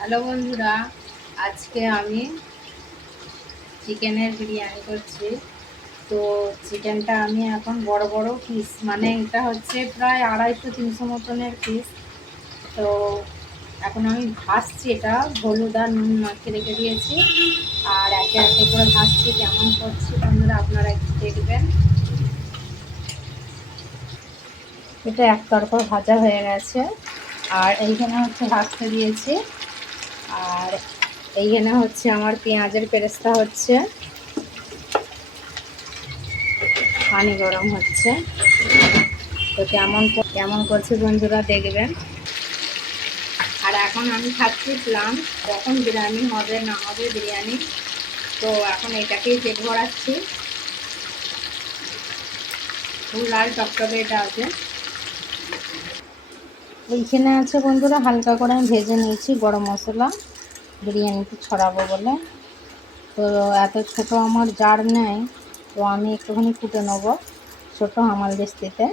Hello বন্ধুরা, আজকে আমি চিকেনের বিরিয়ানি করছি। তো চিকেনটা আমি এখন বড় বড় পিস, মানে এটা হচ্ছে প্রায় 250-300 মতনের পিস। তো এখন আমি ভাজছি, এটা হলুদ আর নুন মাখিয়ে রেখে দিয়েছি। আর একে একে করে ভাজছি, কেমন করছি বন্ধুরা আপনারা একটু দেখবেন। এটা একতরফা ভাজা হয়ে গেছে। আর এইখানে হচ্ছে ভাজতে দিয়েছি। আর এইখানে হচ্ছে আমার পেঁয়াজের পেরেস্তা হচ্ছে, পানি গরম হচ্ছে। তো কেমন কেমন করছে বন্ধুরা দেখবেন। আর এখন আমি খাচ্ছি প্লাম, কখন বিরিয়ানি হবে না হবে বিরিয়ানি। তো এখন এটাকেই পেট ভরাচ্ছি। খুব লাল টকটকে এটা আছে। এইখানে আছে বন্ধুরা, হালকা করে আমি ভেজে নিয়েছি গরম মশলা বিরিয়ানিতে ছড়াবো বলে। তো এত ছোট আমার জার নেই, তো আমি একটুখানি ফুটে নেবো ছোটো হামাল দিস্তিতে,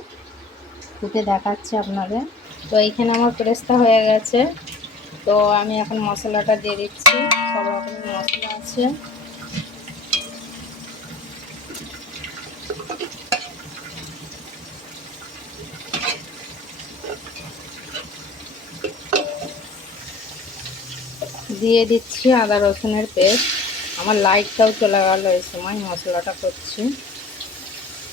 ফুটে দেখাচ্ছি আপনাদের। তো এইখানে আমার পেরেস্তা হয়ে গেছে। তো আমি এখন মশলাটা দিয়ে দিচ্ছি। সব রকমের মশলা আছে। দিয়ে দিচ্ছি আদা রসুনের পেস্ট। আমার লাইটটাও চলে গেল এই সময় মশলাটা করছি।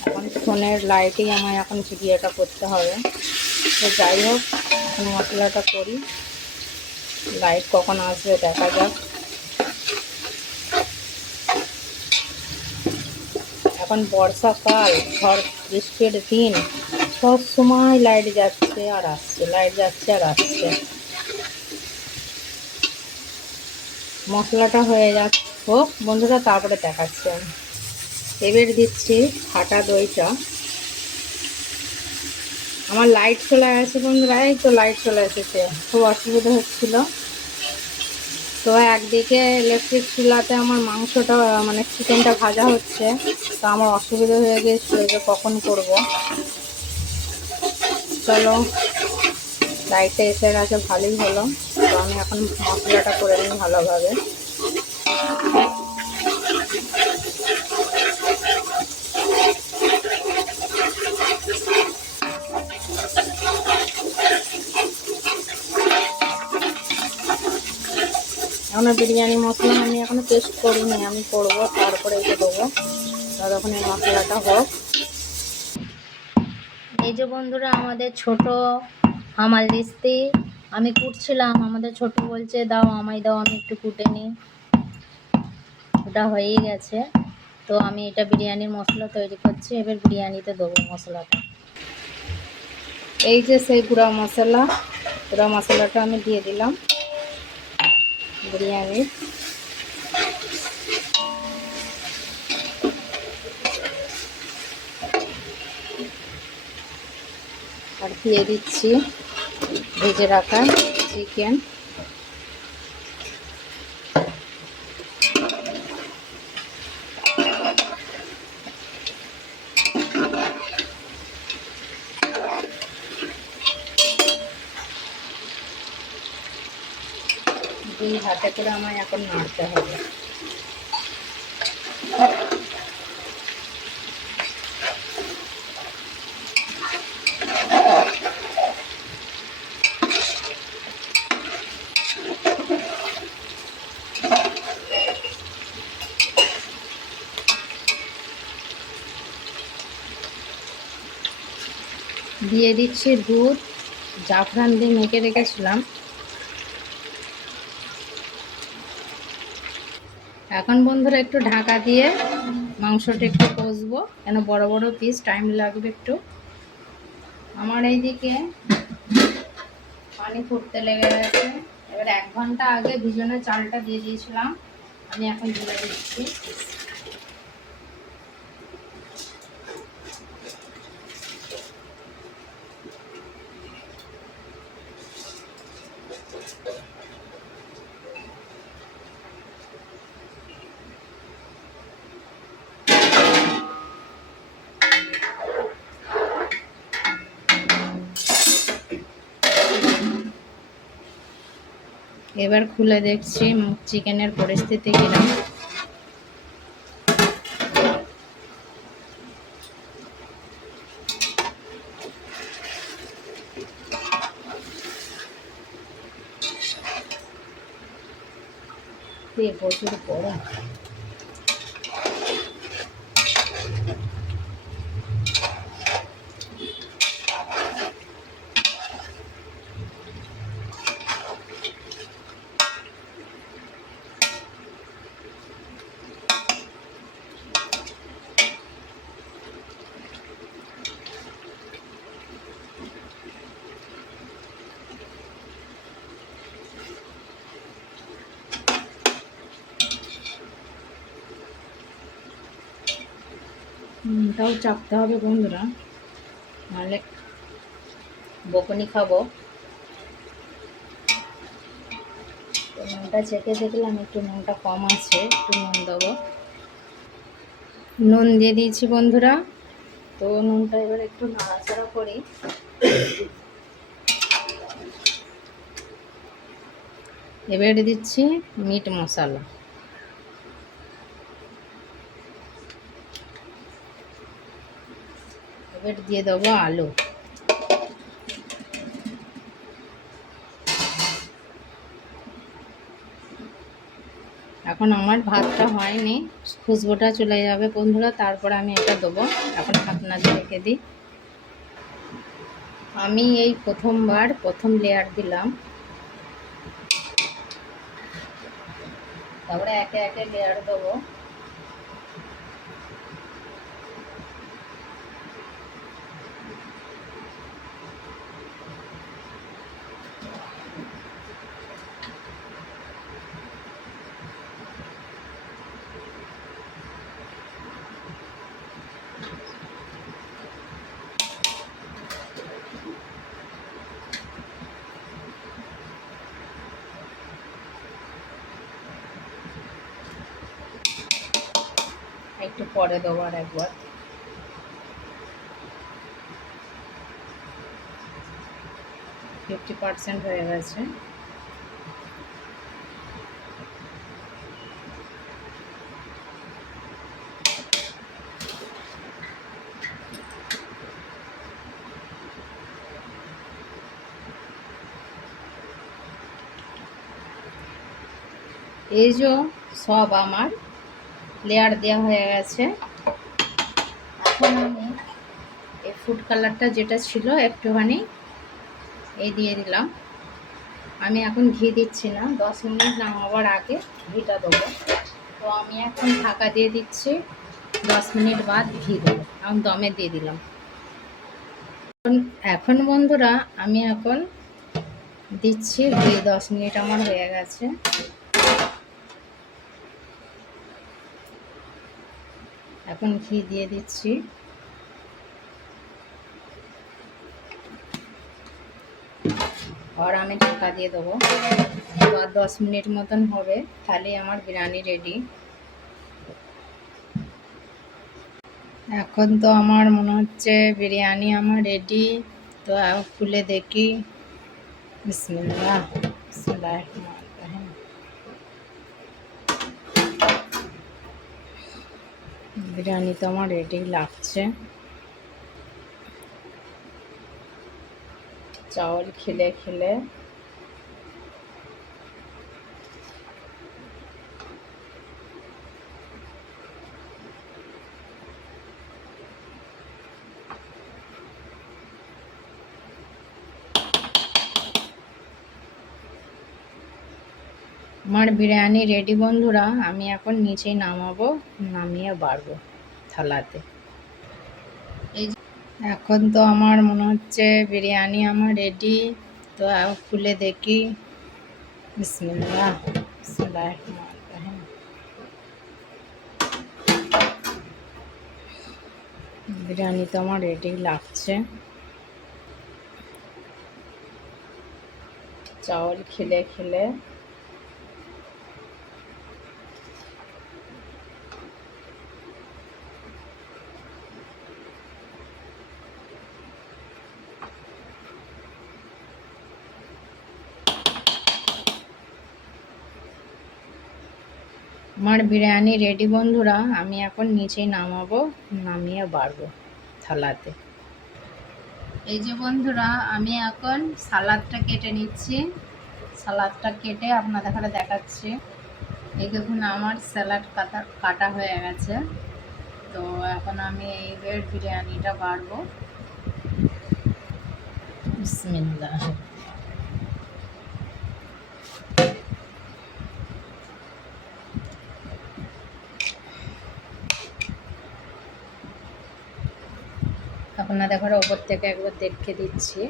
এখন ফোনের লাইটেই আমায় এখন ভিডিওটা করতে হবে। তো যাই হোক, এখন মশলাটা করি। লাইট কখন আসবে দেখা যাক। এখন বর্ষাকাল, ঝড় বৃষ্টির দিন, সব সময় লাইট যাচ্ছে আর আসছে, লাইট যাচ্ছে আর আসছে। মশলাটা হয়ে যাক হোক বন্ধুরা, তারপরে দেখাচ্ছি আমি। এবার দিচ্ছি ফাটা দইটা। আমার লাইট চলে গেছে বন্ধুরা, এই তো লাইট চলে এসেছে। খুব অসুবিধা হচ্ছিল। তো একদিকে ইলেকট্রিক চুলাতে আমার মাংসটা মানে চিকেনটা ভাজা হচ্ছে, তো আমার অসুবিধা হয়ে গেছিলো যে কখন করব। চলো, লাইটটা এসে গেছে, ভালোই হলো। তো আমি এখন মশলাটা করে নিই ভালোভাবে। এখনো বিরিয়ানি মশলা আমি এখনো টেস্ট করিনি, আমি করবো তারপরে এটা দেবো। ততক্ষণ এই মশলাটা হোক। এই যে বন্ধুরা, আমাদের ছোট হামাল দিস্তি আমি কুটছিলাম, আমাদের ছোট বলছে দাও আমায় দাও, আমি একটু কুটে নিই। ওটা হয়েই গেছে। তো আমি এটা বিরিয়ানির মশলা তৈরি করছি, এবার বিরিয়ানিতে দেবো মশলাটা। এই যে সেই গুঁড়া মশলাটা আমি দিয়ে দিলাম বিরিয়ানির। আর দিয়ে দিচ্ছি ভেজে রাখা চিকেন। দুই হাতে করে আমায় এখন নাড়তে হবে। দিয়ে দিচ্ছি দুধ, জাফরান দিয়ে মেখে রেখেছিলাম। এখন বন্ধুরা একটু ঢাকা দিয়ে মাংসটা একটু কষবো, কেন বড় বড় পিস, টাইম লাগবে একটু। আমার এইদিকে পানি ফুটতে লেগে গেছে। এবার 1 ঘন্টা আগে ভিজানো চালটা দিয়ে দিয়েছিলাম, আমি এখন দিয়ে দিচ্ছি। এবার খুলে দেখছি চিকেনের পরিস্থিতি কিরকম। প্রচুর গরম। নুনটাও চাপতে হবে বন্ধুরা, নাহলে বকুনি খাবো। তো নুনটা চেখে দেখলাম একটু নুনটা কম আছে, একটু নুন দেবো। নুন দিয়ে দিয়েছি বন্ধুরা। তো নুনটা এবার একটু নাড়াচাড়া করি। এবার দিচ্ছি মিট মশলা। এবার দিয়ে দেবো আলু। এখন আমার ভাতটা হয়নি, খুশবুটা চলে যাবে বন্ধুরা, তারপর আমি এটা দেবো। এখন ঢাকনা দিয়ে রেখে দিই। আমি এই প্রথম লেয়ার দিলাম, তারপরে একে একে লেয়ার দেবো। একটু পরে দেবো আর একবার। ফিফটি % হয়ে গেছে। এই যে সব আমার লেয়ার দেওয়া হয়ে গেছে। এখন আমি এই ফুড কালারটা যেটা ছিল একটুখানি এই দিয়ে দিলাম। আমি এখন ঘি দিচ্ছি না, 10 মিনিট নামাবার আগে ঘিটা দেবো। তো আমি এখন ঢাকা দিয়ে দিচ্ছি, 10 মিনিট বাদ ঘি দেবো। এখন দমে দিয়ে দিলাম। এখন বন্ধুরা আমি এখন দিচ্ছি ঘি। 10 মিনিট আমার হয়ে গেছে। এখন ঘি দিয়ে দিচ্ছি। আর আমি ঢাকা দিয়ে দেবো। আর 10 মিনিট মতন হবে, তাহলে আমার বিরিয়ানি রেডি। এখন তো আমার মনে হচ্ছে বিরিয়ানি আমার রেডি। তো খুলে দেখি। বিসমিল্লাহ। বিসমিল্লাহিররহমানিররহিম। বিরিয়ানি তো আমার রেডি লাগছে। চাউল খিলে খিলে আমার বিরিয়ানি রেডি বন্ধুরা। আমি এখন নিচেই নামাবো, নামিয়ে বাড়বো থালাতে। এই এখন তো আমার মনে হচ্ছে বিরিয়ানি আমার রেডি। তো খুলে দেখি। বিসমিল্লাহ। বিসমিল্লাহিররহমানিররহিম। বিরিয়ানি তো আমার রেডি লাগছে। চাউল খিলে খিলে আমার বিরিয়ানি রেডি বন্ধুরা, আমি এখন নিচেই নামাবো, নামিয়ে বাড়বো থালাতে। এই যে বন্ধুরা, আমি এখন সালাদটা কেটে নিচ্ছি। সালাদটা কেটে আপনাদের দেখাচ্ছি। এই দেখুন আমার স্যালাড কাটা কাটা হয়ে গেছে। তো এখন আমি এই বিরিয়ানিটা বাড়বো। বিসমিল্লাহ। আপনাদের ওপর থেকে একবার দেখে দিচ্ছি।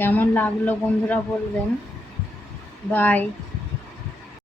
কেমন লাগলো বন্ধুরা বলবেন। বাই।